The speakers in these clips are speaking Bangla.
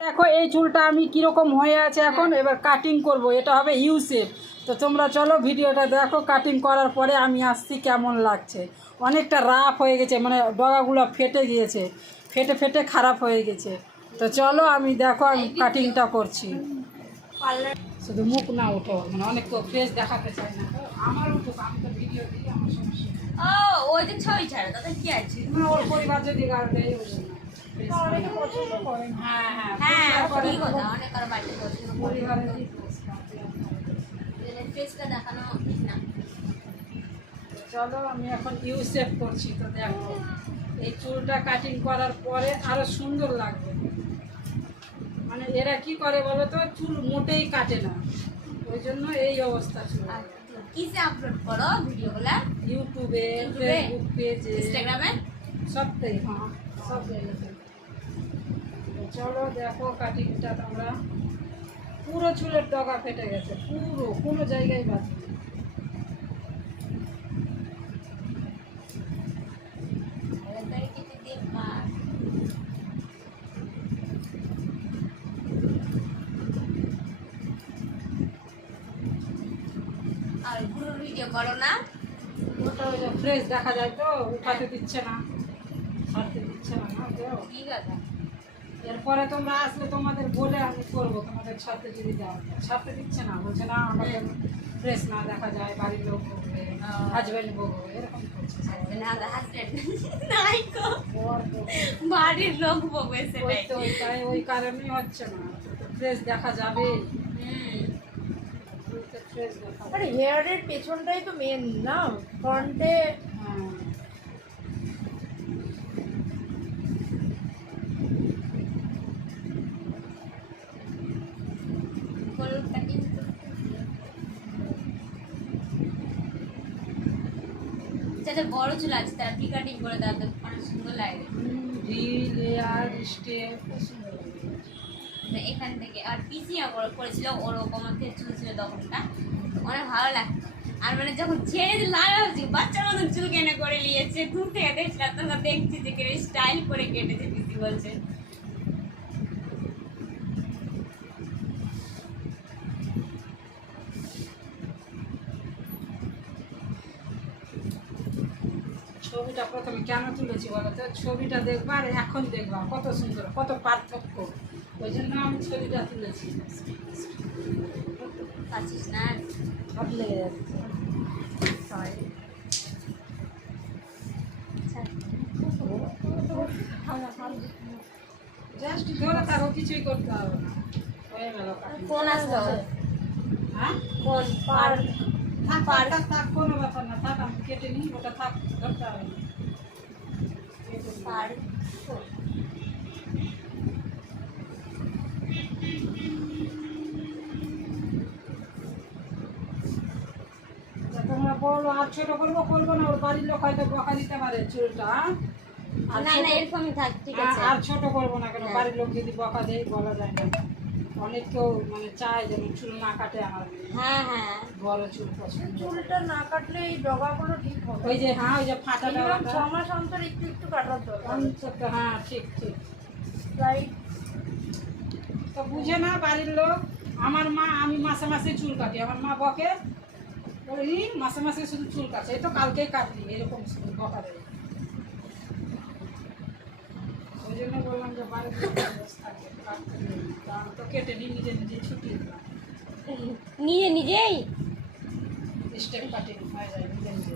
দেখো এই চুলটা আমি কীরকম হয়ে আছে এখন, এবার কাটিং করব, এটা হবে ইউ শেপ। তো তোমরা চলো ভিডিওটা দেখো, কাটিং করার পরে আমি আসছি কেমন লাগছে। অনেকটা রাফ হয়ে গেছে, মানে ডগাগুলো ফেটে গিয়েছে, ফেটে ফেটে খারাপ হয়ে গেছে। তো চলো আমি দেখো আমি কাটিংটা করছি। শুধু মুখ না উঠো, মানে অনেক তো ফ্রেশ দেখাতে চাই না, তো আমার উঠুক, আমি তো ভিডিও দিই, আমার সমস্যা নেই। ওই যে ছবি ছাড়া তাতে কি আছে? ওর পরিবার যদি গাড়বে অনেকে পছন্দ করেন। হ্যাঁ হ্যাঁ, ঠিক কথা, অনেক আর বাড়িতে পছন্দ করে। পরিবারের ফেসটা দেখানো ঠিক না। চলো আমি এখন ইউ শেপ করছি। তো দেখো এই চুলটা কাটিং করার পরে আরো সুন্দর লাগবে। মানে এরা কি করে বলো তো, চুল মোটেই কাটে না, ওই জন্য এই অবস্থা ছিল। কিসে আপলোড করো ভিডিওগুলা? ইউটিউবে, ফেসবুক পেজে, ইনস্টাগ্রামে, সবটাই। হ্যাঁ, সব জায়গাতে। চলো দেখো কাটিংটা তোমরা। পুরো চুলের ডগা ফেটে গেছে, পুরো, কোনো জায়গায় বাকি নেই। আর পুরো ভিডিও করো না? ওটা ওই যে ফ্রেশ দেখা যায়, তো উঠাতে দিচ্ছে না, ছাড়তে দিচ্ছে না, না তো। ঠিক আছে। এরপরে তোমরা আসলে তোমাদের বলে আমি করবো, তোমাদের ছাড়তে যদি দাও, ছাড়তে দিচ্ছে না, বলছে না আমাদের ফ্রেশ না দেখা যায়, বাড়ির লোক বলবে, হাজব্যান্ড বলবে, এরকম করছে সবাই। না হাজবেন্ড নাই গো, বর বলবে। বাড়ির লোক বলবে ওই সেটাই। তো ওইটাই, ওই কারণেই হচ্ছে না, ফ্রেশ দেখা যাবে, ফ্রেশ দেখা আরে যাবে। হেয়ারের পেছনটাই তো মেন না, ফ্রন্টে। হ্যাঁ, ফুল কাটিং যাদের বড় চুল আছে তারা ভি কাটিং করে দেওয়া তো অনেক সুন্দর লাগে। ভি, লেয়ার, স্টেপ, খুব সুন্দর লাগে। তো এখান থেকে আর পিসিয়া করেছিল, ওরকম আমাকে চুল ছিল তখনটা, অনেক ভালো লাগতো। আর মানে যখন ছেড়ে দিল ভাবছি বাচ্চার মতো চুল কেনে করে নিয়েছে, দূর থেকে দেখছিলাম তখন দেখছি যে কেটে স্টাইল করে কেটেছে পিসি বলছে। ছবিটা প্রথমে কেন তুলেছি বলো তো, ছবিটা দেখবা আর এখন দেখবা কত সুন্দর, কত পার্থক্য, ওই জন্য আমি ছবিটা তুলেছি। পাচ্ছিস না আর? হাত লেগে যাচ্ছে। জাস্ট ধরে থাকো, কিছুই করতে হবে না, হয়ে গেল কাটিং। কোন আসলো? হ্যাঁ, কোন পার? থাক থাক থাক থাক, কোনো ব্যাপার না, থাক, আমি কেটে নিই, ওটা থাক, ধরতে হবে না। পার তা তোমরা বলো আর ছোট করবো, করবো না, ওর বাড়ির লোক হয়তো বকা দিতে পারে চুলটা। আর না না, ছোট- এরকমই থাক, ঠিক আছে। আর ছোট করবো না কেন, বাড়ির লোক যদি বকা দেয় বলা যায় না। অনেক কেউ মানে চায় যেন চুল না কাটে আমার মেয়ে, হ্যাঁ হ্যাঁ, বড় চুল পছন্দ। চুলটা না কাটলে এই ডগাগুলো ঠিক হবে। ওই যে হ্যাঁ, ওই যে ফাটা মিনিমাম ডগাটা, 6 মাস অন্তর একটু একটু কাটার দরকার। অন্তত, হ্যাঁ ঠিক ঠিক। রাইট। তো বুঝে না বাড়ির লোক। আমার মা, আমি মাসে মাসে চুল কাটি, আমার মা বকে, ওই মাসে মাসে শুধু চুল কাটছে, এই তো কালকেই কাটলি, এরকম শুধু বকা দেয়। ওই জন্য বললাম যে বাড়ির লোক থাকে, কাটতে নেই, তা আমি তো কেটে নিই, নিজে নিজে ছুটিয়ে দিলাম। নিজে নিজেই স্টেপ কাটিং হয়ে যায় নিজে নিজে,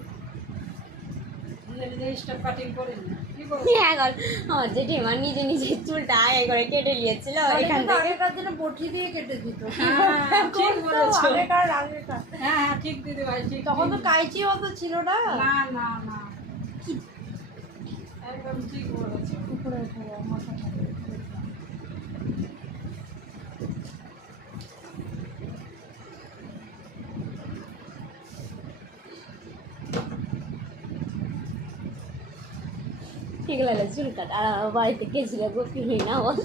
নিজে নিজে স্টেপ কাটিং করে নিই, কি বলবো। হ্যাঁ গো, আমার জেঠিমা নিজে নিজে চুলটা আগে করে কেটে নিয়েছিল এখান এখান থেকে থেকে। আগেকার দিনে বটি দিয়ে কেটে দিত। হ্যাঁ, ঠিক বলেছো। আগেকার। হ্যাঁ হ্যাঁ, ঠিক দিদি ভাই, ঠিক। তখন তো ঠিক। কাইচি অত ছিল না। না না না, একদম ঠিক বলেছো। উপরে উঠে মাথা থাকে। এগুলো হলো চুল কাট। আর আমার বাড়িতে গেছিল গোপী না বল,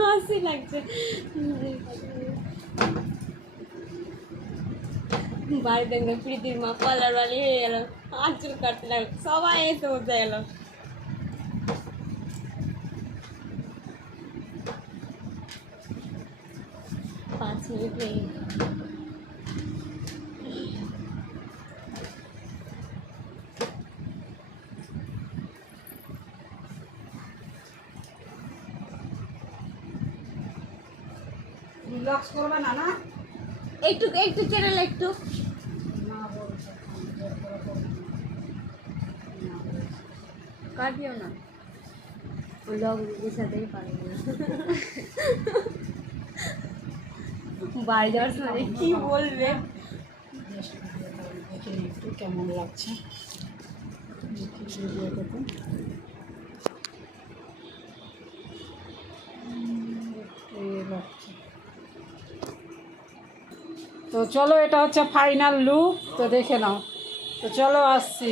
হাসি লাগছে। বাড়িতে প্রীতির মা কলার বালি হয়ে গেল, আর চুল কাটতে লাগলো, সবাই এসে বসে গেল। সেটাই। রিল্যাক্স করবে না না? একটু একটু কেটে একটু না বলছে জোর করে করবে না। না বলছে। কাটিও না, ও লগ গুছাতেই পারে না। বাড়ি যাওয়ার সময় কি বলবে? জাস্ট ভিডিওটা দেখে নিই একটু কেমন লাগছে, দেখি ভিডিওটাতে। একটু ইয়ে লাগছে। তো চলো, এটা হচ্ছে ফাইনাল লুক, তো দেখে নাও। তো চলো আসছি।